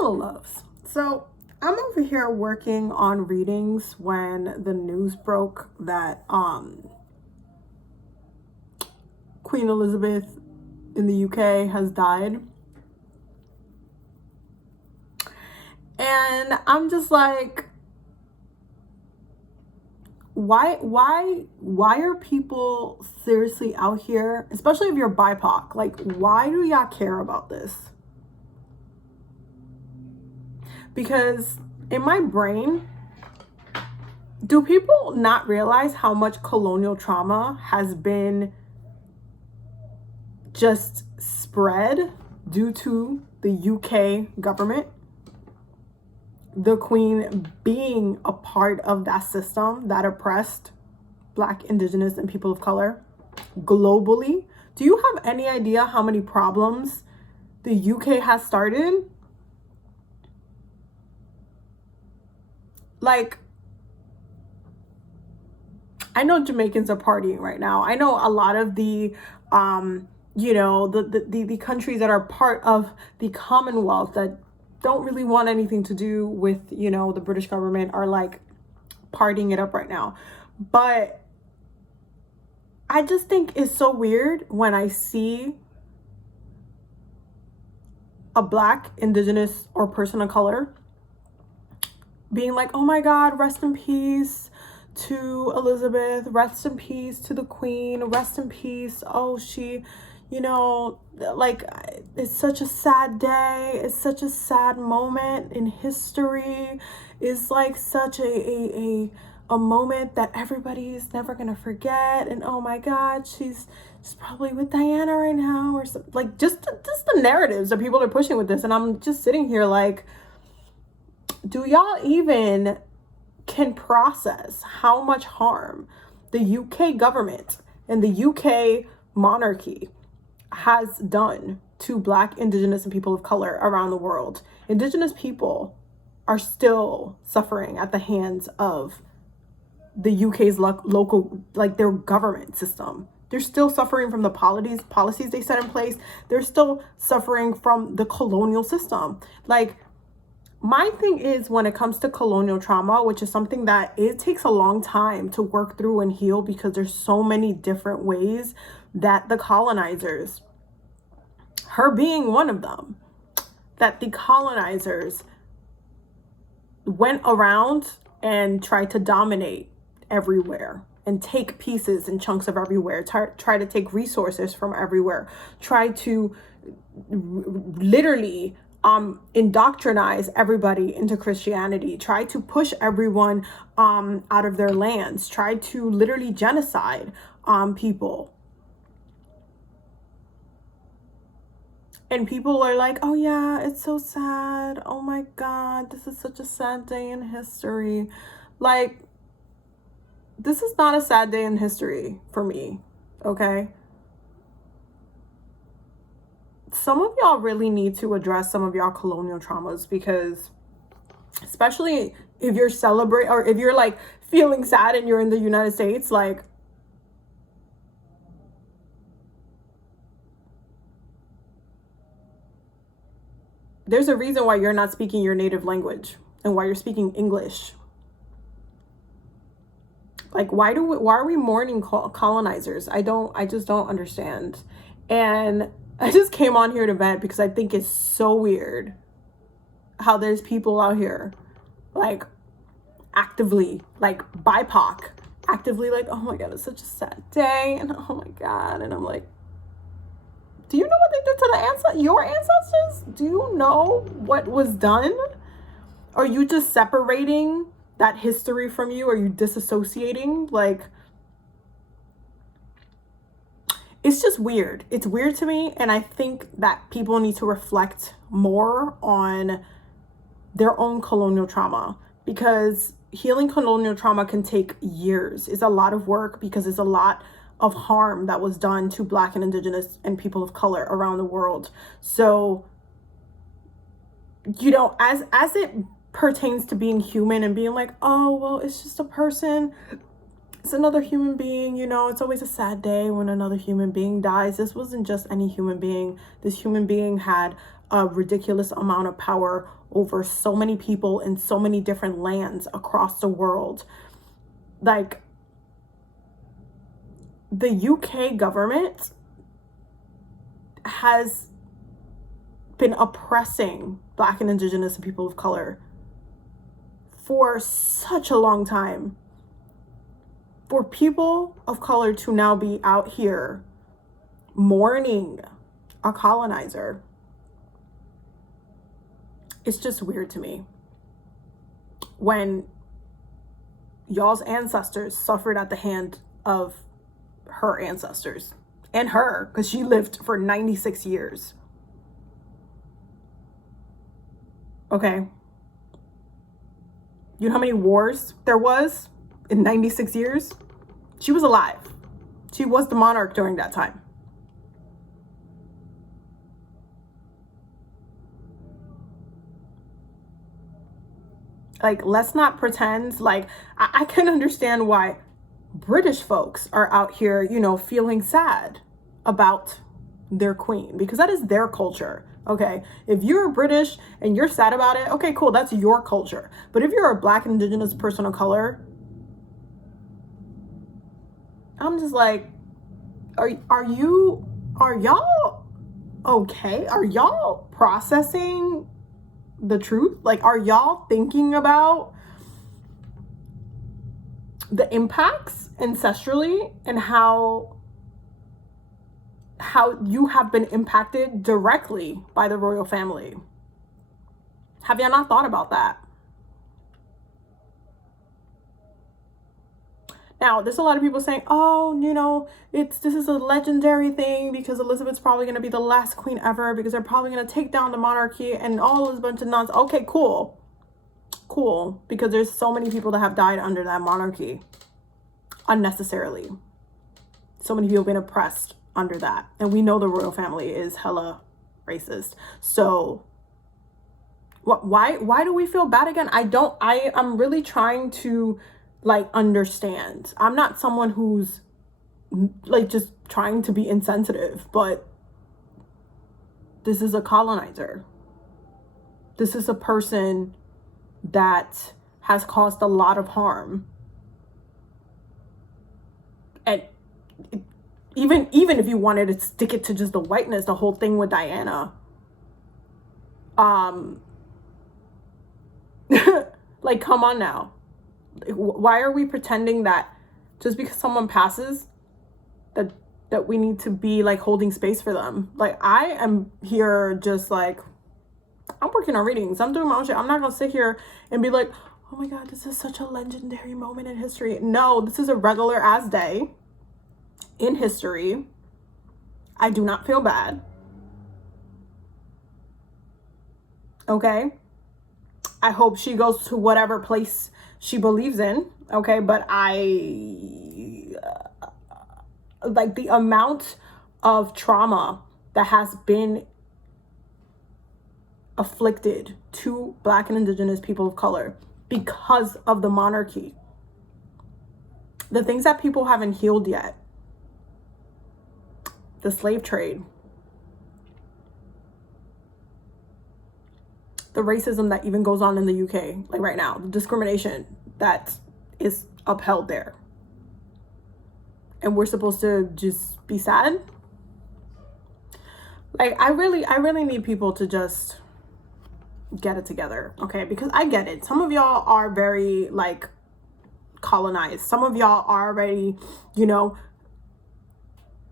Hello, loves. So I'm over here working on readings when the news broke that Queen Elizabeth in the UK has died. And I'm just like, why are people seriously out here, especially if you're BIPOC? Like, why do y'all care about this? Because in my brain, do people not realize how much colonial trauma has been just spread due to the UK government? The Queen being a part of that system that oppressed Black, Indigenous, and people of color globally. Do you have any idea how many problems the UK has started? Like, I know Jamaicans are partying right now. I know a lot of the the countries that are part of the Commonwealth that don't really want anything to do with, the British government are like partying it up right now. But I just think it's so weird when I see a Black, Indigenous, or person of color being like, oh my God, rest in peace to Elizabeth, rest in peace to the Queen, rest in peace. Oh, she, like, it's such a sad day. It's such a sad moment in history. It's like such a moment that everybody is never gonna forget. And oh my God, she's probably with Diana right now, or something. Like, just the narratives that people are pushing with this. And I'm just sitting here like, do y'all even can process how much harm the UK government and the UK monarchy has done to Black, Indigenous, and people of color around the world? Indigenous people are still suffering at the hands of the UK's local, like, their government system. They're still suffering from the policies they set in place. They're still suffering from the colonial system. Like, my thing is, when it comes to colonial trauma, which is something that it takes a long time to work through and heal, because there's so many different ways that the colonizers, her being one of them, that the colonizers went around and tried to dominate everywhere and take pieces and chunks of everywhere, try to take resources from everywhere, try to literally indoctrinize everybody into Christianity, try to push everyone out of their lands, try to literally genocide people. And people are like, oh yeah, it's so sad. Oh my God, this is such a sad day in history. Like, this is not a sad day in history for me, okay? Some of y'all really need to address some of y'all colonial traumas, because especially if you're celebrating, or if you're like feeling sad and you're in the United States, like, there's a reason why you're not speaking your native language and why you're speaking English. Like, why are we mourning colonizers? I just don't understand. And I just came on here to vent because I think it's so weird how there's people out here, like, actively, like, BIPOC, actively like, oh my God, it's such a sad day, and oh my God, and I'm like, do you know what they did to your ancestors? Do you know what was done? Are you just separating that history from you? Are you disassociating? Like, it's just weird. It's weird to me. And I think that people need to reflect more on their own colonial trauma, because healing colonial trauma can take years. It's a lot of work, because it's a lot of harm that was done to Black and Indigenous and people of color around the world. So, as it pertains to being human and being like, oh, well, it's just a person. it's another human being, you know, it's always a sad day when another human being dies. This wasn't just any human being. This human being had a ridiculous amount of power over so many people in so many different lands across the world. Like, the UK government has been oppressing Black and Indigenous and people of color for such a long time. For people of color to now be out here mourning a colonizer, it's just weird to me. When y'all's ancestors suffered at the hand of her ancestors, and her, because she lived for 96 years. Okay. You know how many wars there was in 96 years? She was alive. She was the monarch during that time. Like, let's not pretend. Like, I can understand why British folks are out here, you know, feeling sad about their queen, because that is their culture. Okay, if you're British and you're sad about it, okay, cool, that's your culture. But if you're a Black and Indigenous person of color, I'm just like, are y'all okay? Are y'all processing the truth? Like, are y'all thinking about the impacts ancestrally and how you have been impacted directly by the royal family? Have y'all not thought about that? Now, there's a lot of people saying, oh, you know, this is a legendary thing because Elizabeth's probably going to be the last queen ever because they're probably going to take down the monarchy and all this bunch of nonsense. Okay, cool. Cool. Because there's so many people that have died under that monarchy unnecessarily. So many people have been oppressed under that. And we know the royal family is hella racist. So why do we feel bad again? I'm really trying to like understand. I'm not someone who's like just trying to be insensitive, but this is a colonizer. This is a person that has caused a lot of harm. And even if you wanted to stick it to just the whiteness, the whole thing with Diana, like, come on now. Why are we pretending that just because someone passes that we need to be like holding space for them? Like, I am here just like, I'm working on readings, I'm doing my own shit. I'm not gonna sit here and be like, oh my god, this is such a legendary moment in history. No, this is a regular ass day in history. I do not feel bad. Okay, I hope she goes to whatever place she believes in, okay? But like the amount of trauma that has been afflicted to Black and Indigenous people of color because of the monarchy, the things that people haven't healed yet, the slave trade, the racism that even goes on in the UK, like right now, the discrimination that is upheld there. And we're supposed to just be sad? Like, I really need people to just get it together, okay? Because I get it. Some of y'all are very, like, colonized. Some of y'all are already, you know,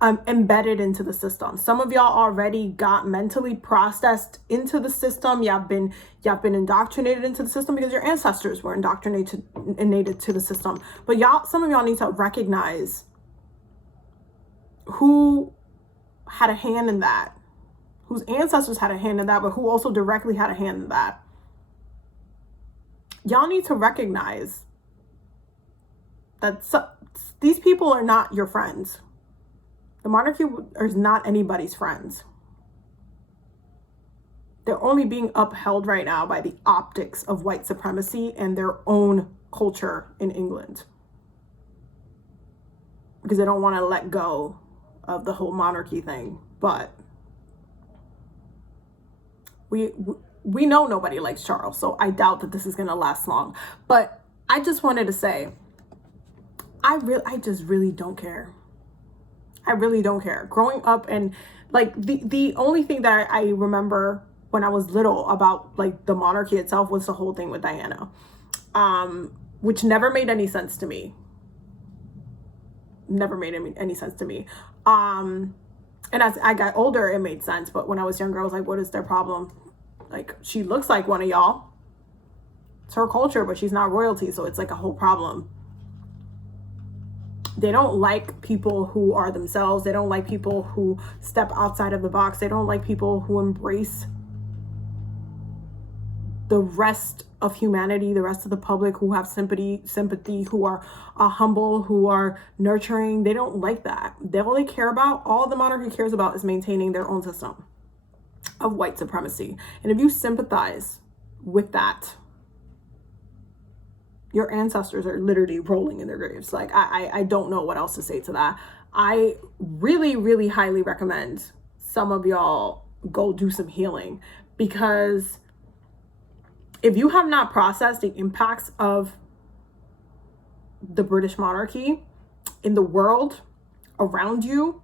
embedded into the system. Some of y'all already got mentally processed into the system. Y'all been indoctrinated into the system because your ancestors were indoctrinated to the system. But some of y'all need to recognize who had a hand in that, whose ancestors had a hand in that, but who also directly had a hand in that. Y'all need to recognize that these people are not your friends. The monarchy is not anybody's friends. They're only being upheld right now by the optics of white supremacy and their own culture in England. because they don't want to let go of the whole monarchy thing. But we know nobody likes Charles, so I doubt that this is going to last long. But I just wanted to say, I just really don't care. I really don't care. Growing up, and like the only thing that I remember when I was little about like the monarchy itself was the whole thing with Diana, which never made any sense to me. Never made any sense to me. And as I got older, it made sense. But when I was younger, I was like, what is their problem? Like, she looks like one of y'all. It's her culture, but she's not royalty. So it's like a whole problem. They don't like people who are themselves. They don't like people who step outside of the box. They don't like people who embrace the rest of humanity, the rest of the public, who have sympathy, who are humble, who are nurturing. They don't like that. All they care about, all the monarchy cares about, is maintaining their own system of white supremacy. And if you sympathize with that, your ancestors are literally rolling in their graves. Like, I don't know what else to say to that. I really, really highly recommend some of y'all go do some healing, because if you have not processed the impacts of the British monarchy in the world around you,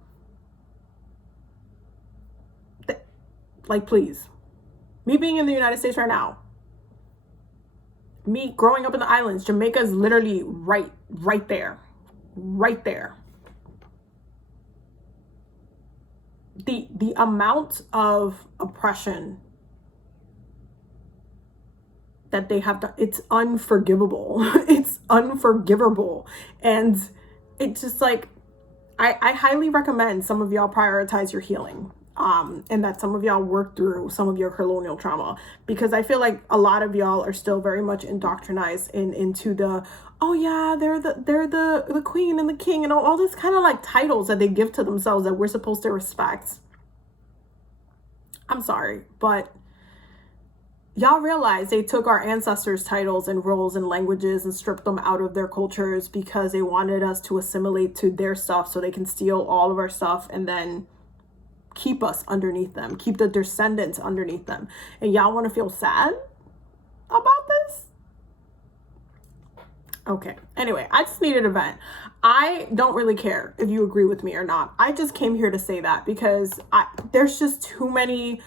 like, please. Me being in the United States right now, me growing up in the islands, Jamaica is literally right there. Right there. The amount of oppression that they have done, it's unforgivable. It's unforgivable. And it's just like, I highly recommend some of y'all prioritize your healing. And that some of y'all work through some of your colonial trauma, because I feel like a lot of y'all are still very much indoctrinized into the, oh yeah, they're the queen and the king and all this kind of like titles that they give to themselves that we're supposed to respect. I'm sorry, but y'all realize they took our ancestors' titles and roles and languages and stripped them out of their cultures because they wanted us to assimilate to their stuff so they can steal all of our stuff and then keep us underneath them, keep the descendants underneath them. And y'all want to feel sad about this? Okay. Anyway, I just needed a vent. I don't really care if you agree with me or not. I just came here to say that because there's just too many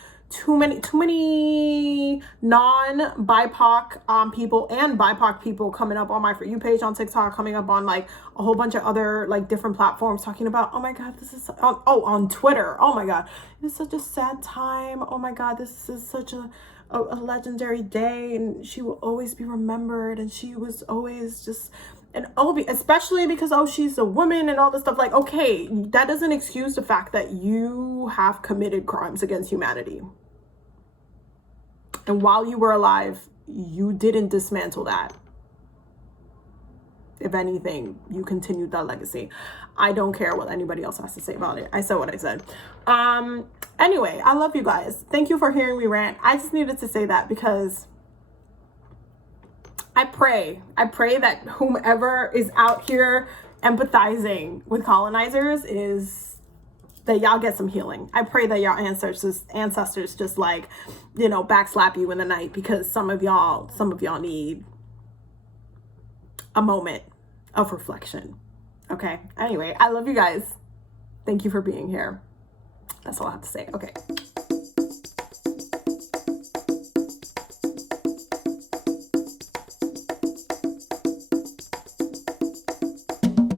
non-BIPOC people and BIPOC people coming up on my For You page on TikTok, coming up on like a whole bunch of other like different platforms, talking about, oh my God, this is on Twitter, oh my God, this is such a sad time, oh my God, this is such a legendary day, and she will always be remembered, and she was always just, and especially because, oh, she's a woman and all this stuff. Like, okay, that doesn't excuse the fact that you have committed crimes against humanity. And while you were alive, you didn't dismantle that. If anything, you continued that legacy. I don't care what anybody else has to say about it. I said what I said. Anyway, I love you guys. Thank you for hearing me rant. I just needed to say that because I pray that whomever is out here empathizing with colonizers is that y'all get some healing. I pray that y'all ancestors just like, backslap you in the night, because some of y'all need a moment of reflection. Okay. Anyway, I love you guys. Thank you for being here. That's all I have to say. Okay.